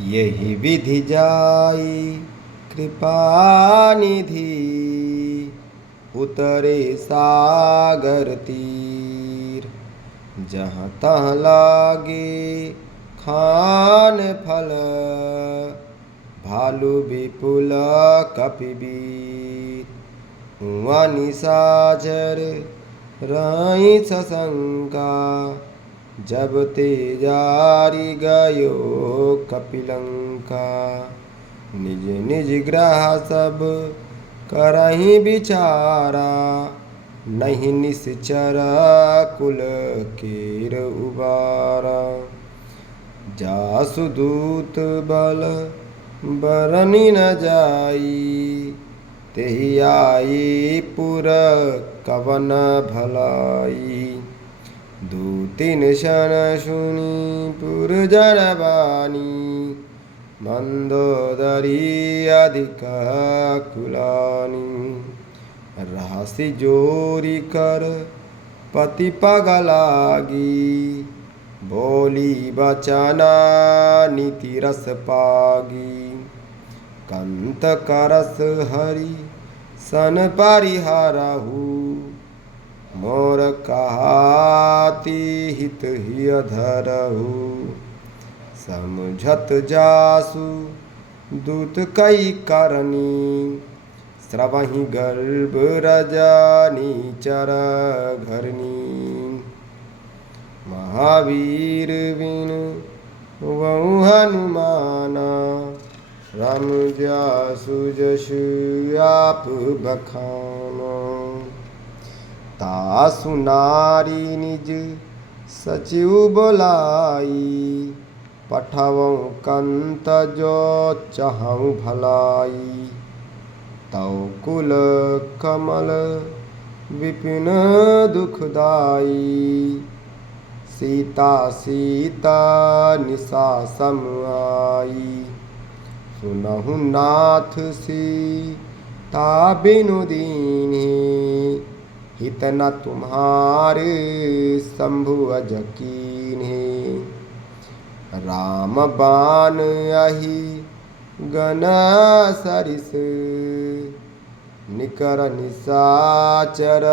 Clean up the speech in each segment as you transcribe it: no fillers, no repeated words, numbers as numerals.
यही विधि जाई कृपा निधि, उतरे सागर तीर। जहाँ तहाँ लागे खान फल, भालु विपुल कपिवीर। हुआ निशाचर रही सशंका, जब ते जारी गयो कपिलंका। निज निज ग्रह सब करही विचारा, नहीं निश्चर कुल केर उबारा। जासु दूत बल बरनी न जाई, तेहि आई पुर कवन भलाई। दू तीन क्षण सुनी पुर जन बानी, मंदोदरी अधिक कुलानी। राशि जोरी कर पति पग लागी, बोली बचना नीति रस पागी। कंत करस हरि सन परिहरहु, मोर कहाति हित हिय धरहु। समझत जासु दूत कई करनी, स्रवहि गर्भ रजनी चर घरनी। महावीर बिन वहु हनुमाना, राम जासु जसु आप बखाना। तासु नारी निज सचिव बोलाई, पठवऊँ कंत जो चहऊँ भलाई। तौ कुल कमल विपिन दुखदाई, सीता सीता निशा सम आई। सुनहु नाथ सीता बिनु दीन्ही, हित न तुम्हारे शंभु अज कीन्ही। राम बाण अहि गन सरिस, निकर निशाचर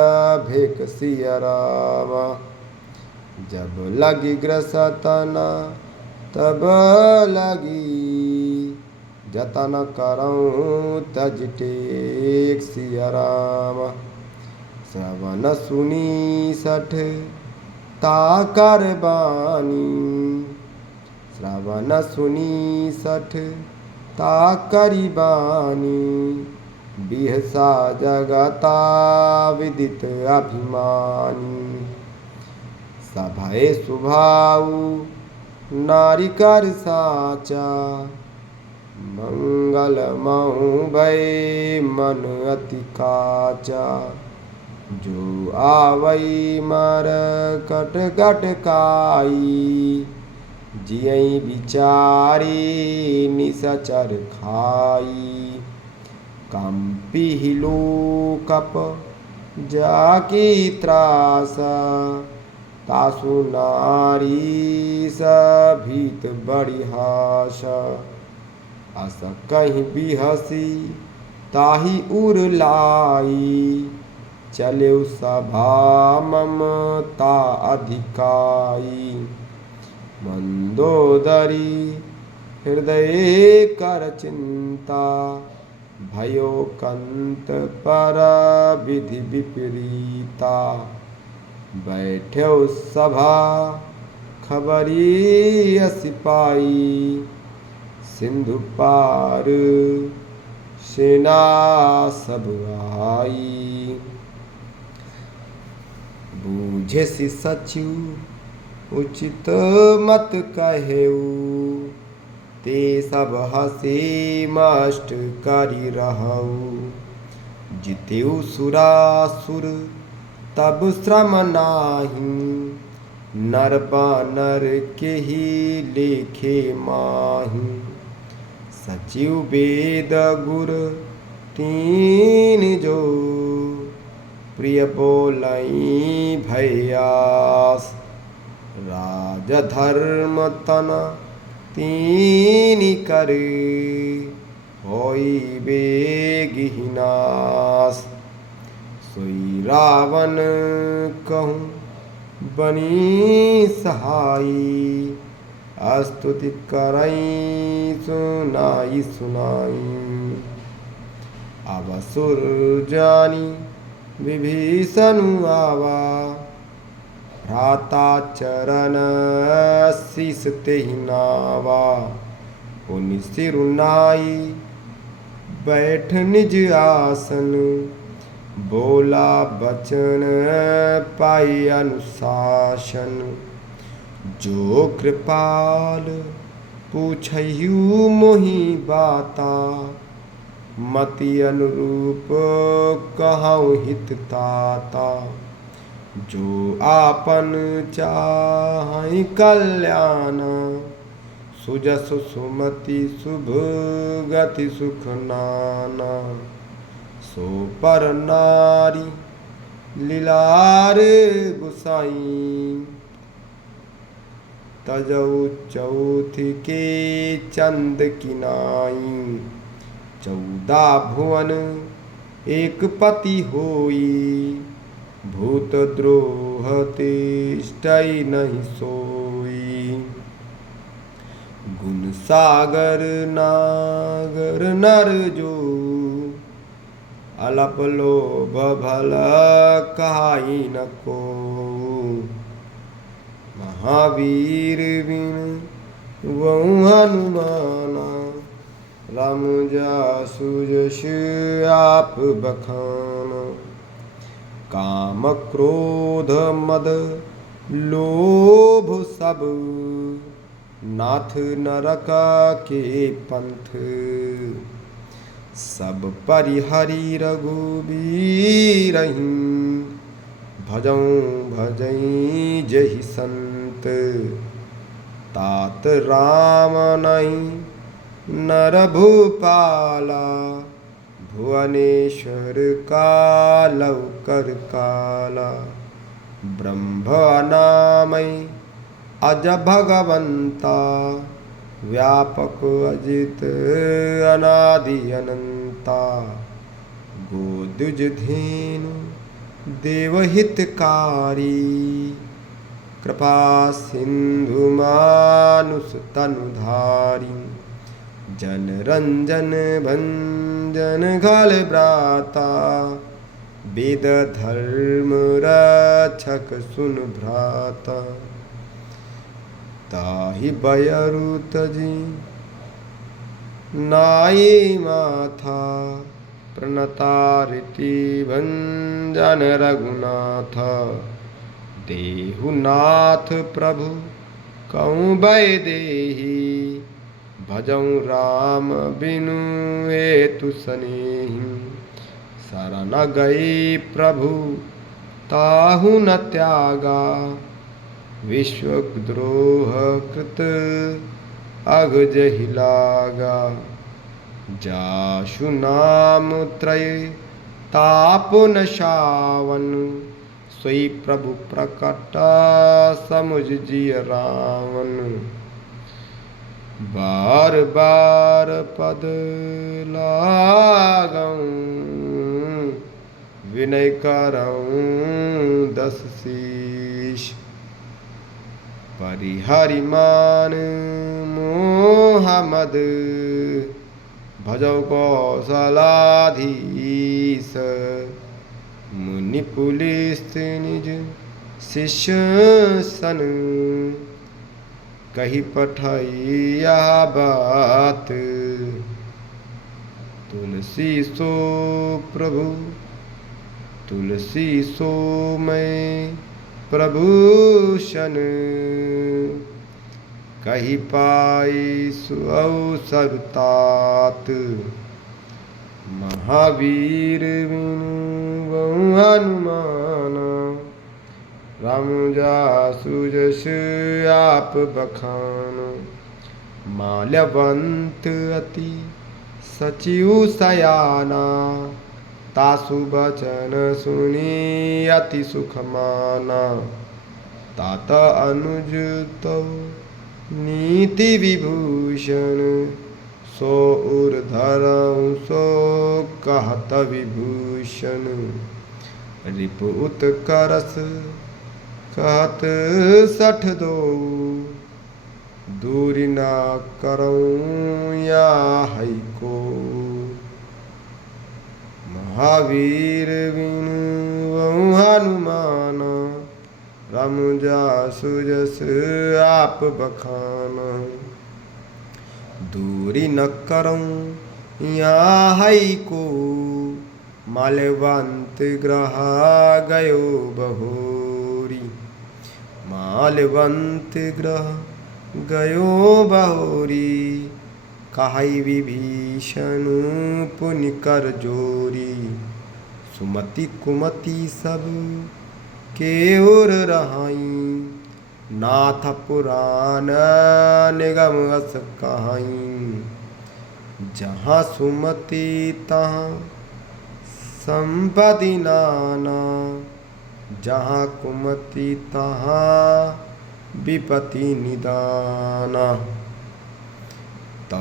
भेक सिय राम। जब लगी ग्रसतन तब लगी, जतन करऊँ तज टेक सिय राम। श्रवण सुनी सठ ताकर बानी, श्रवण सुनी सठ ताकरि बानी। बिहसा जगता विदित अभिमानी, सभय सुभाऊ नारी कर साचा। मंगल मऊ भय मन अति काचा, जो आवई मर कट कट काई। जियई बिचारी निसचर खाई, कंपी लोकप जाकी त्रासा। तासु नारी सभीत बड़ी हाशा, अस कहीं बिहसी ताही उर लाई। चले सभा ममता अधिकाई, मंदोदरी हृदय कर चिंता। भयो कंत पर विधि विपरीता, बैठ्यो सभा खबरी सिपाई। सिंधु पार सेना सब आई, बूझे सि सचिव उचित मत कहेऊ। ते सब हसी मष्ट करि रहऊ, जितेऊ सुरासुर तब श्रम नाही। नर बानर के ही लेखे माही, सचिव वेद गुर तीन जो। प्रिय बोलई भयास, राज धर्म तन तीन कीनी कर होई बेगिनास। सोई रावण कहूँ बनी सहाई, स्तुति करई सुनाई सुनाई। अवसुर जानी विभीषण आवा, भ्राता चरण शीस तेहि नावा। पुनि सिरुनाई बैठ निज आसन, बोला बचन पाई अनुशासन। जो कृपाल पूछहु मोहि बाता, मति अनुरूप कहूँ हित ताता। जो आपन चाहि कल्याण, सुजस सुमति शुभ गति सुख नाना। सो पर नारी लीलार गुसाई, तजऊ चौथ के चंद किनाई। 14 भुवन एक पति होई, भूत द्रोह तिष्ठई नहीं सोई। गुण सागर नागर नर जो, अलप लोभ भल कहाई न को। महावीर बिन वहु हनुमाना, राम जासु जस आप बखाना। काम क्रोध मद लोभ सब, नाथ नरक के पंथ। सब परिहरि रघुबीरहि, भजऊँ भजई जहि संत। तात राम नहीं नर भूपाला, भुवनेश्वर कालौ कर काला। ब्रह्म अनामय अज भगवंता, व्यापक अजित अनादि अनंता। गोदुज धेनु देवहितकारी, कृपा सिंधु मानुष तनुधारी। जन रंजन भंजन घल भ्राता, वेद धर्म रक्षक सुन भ्राता। ताहि बयरु तजी नाई माथा, प्रणतारिति भंजन रघुनाथ। देहु नाथ प्रभु कहूँ भय देहि, भजऊँ राम बिनु हेतु सनेहि। शरण गए प्रभु ताहु न त्यागा, विश्वद्रोह कृत अग जहि लागा। जासु नाम त्रय तापुन सावन, सोई प्रभु प्रकट समुझ जिय रावण। बार बार पद लागऊँ, विनय करऊँ 10 शीश। परिहरि मान मोह मद, भजौ कौशलाधीश। मुनि पुलिस निज शिष्य सन, कही पठाई यह बात। तुलसी सो प्रभु तुलसी सो मैं प्रभूषण, कही पाई सुअवसर तात। महावीर बिनु बहु हनुमान, राम जासु जस आप बखान। माल्यवंत अति सचिव सयाना, तासु बचन सुनी अति सुख माना। तात अनुज तव नीति विभूषण सो उर धरऊं सो कहत विभूषण रिपुत करस कहत सठ दो दूरी ना करऊं या हई को महावीर बिन वहु हनुमान राम जासु जस आप बखाना दूरी न करऊं या हई को माल्यवंत ग्रह गयो बहोरी माल्यवंत ग्रह गयो बहोरी कहाई विभीषण पुनि कर जोरी सुमति कुमति सब के उर रहाई नाथ पुराण निगम अस कहाई जहाँ सुमति तहाँ संपत्ति नाना जहाँ कुमति तहाँ विपत्ति निदाना तो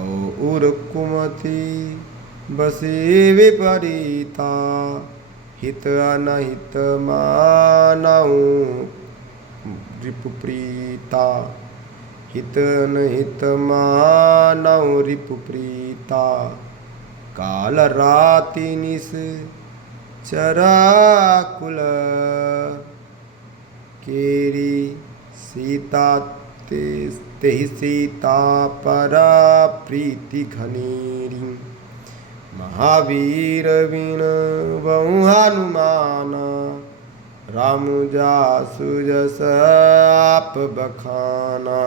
उर कुमति बसे विपरीता हित अनहित मानऊ रिपुप्रीता हित अनहित मानऊ रिपुप्रीता काल राति निस चराकुल केरी सीता तेहि सीता परा प्रीति घनेरी महावीर बिन बहु हनुमान राम जासु जस आप बखाना